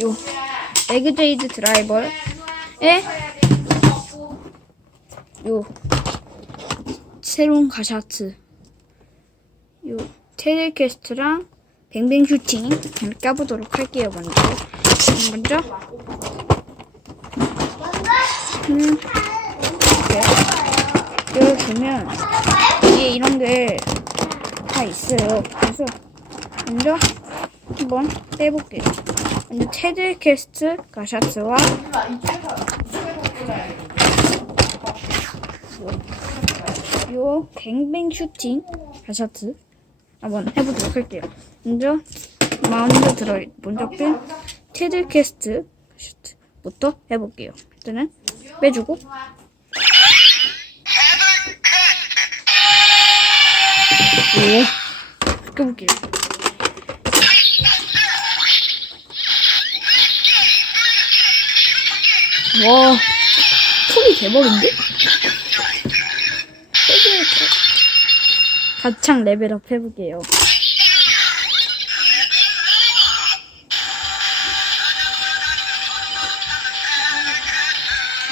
요. 에그제이드 드라이버에 요. 새로운 가샤트 요. 테레캐스트랑 뱅뱅 슈팅 까보도록 할게요 먼저. 먼저. 음, 이렇게. 여기 보면 이게 이런 게 다 있어요. 그래서 먼저 한번 떼볼게요 먼저 테드 캐스트 가샤트와 요 뱅뱅 슈팅 가샤트 한번 해보도록 할게요. 먼저 먼저 들어 먼저 뺀 테드 캐스트 가샤트부터 해볼게요. 일단은 빼주고 오 껴볼게요. 와 톱이 대박인데? 가창 레벨업 해볼게요.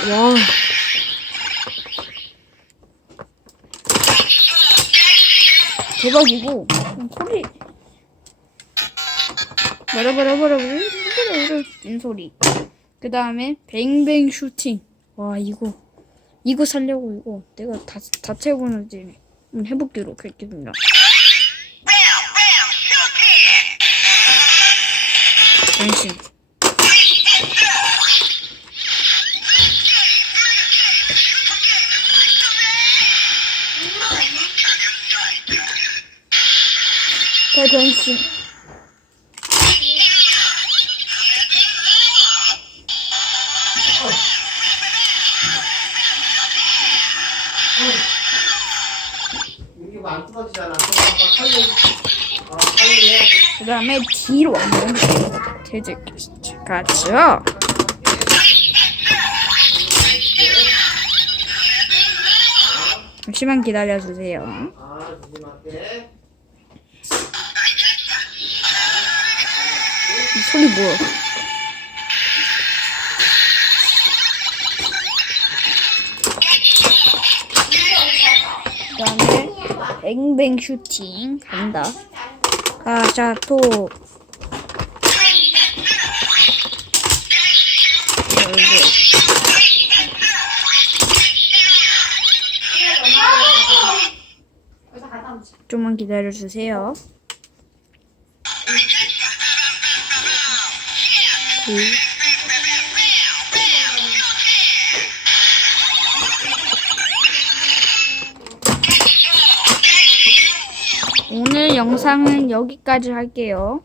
와. 대박이고, 음, 소리. 바라바라바라바라바라바라 소리. 그 다음에 뱅뱅 슈팅. 와 이거 이거 살려고 이거 내가 다, 다 채우는지 음, 해보기로 했겠습니다. 변신. 대변신. 안 한번 칼로, 어. 그 다음에 뒤로 한번 재질 가죠. 잠시만 기다려주세요. 아, 소리 뭐야? 다음에 뱅뱅 슈팅 간다. 가자토. 얼굴. 좀만 기다려주세요. 그 오늘 영상은 여기까지 할게요.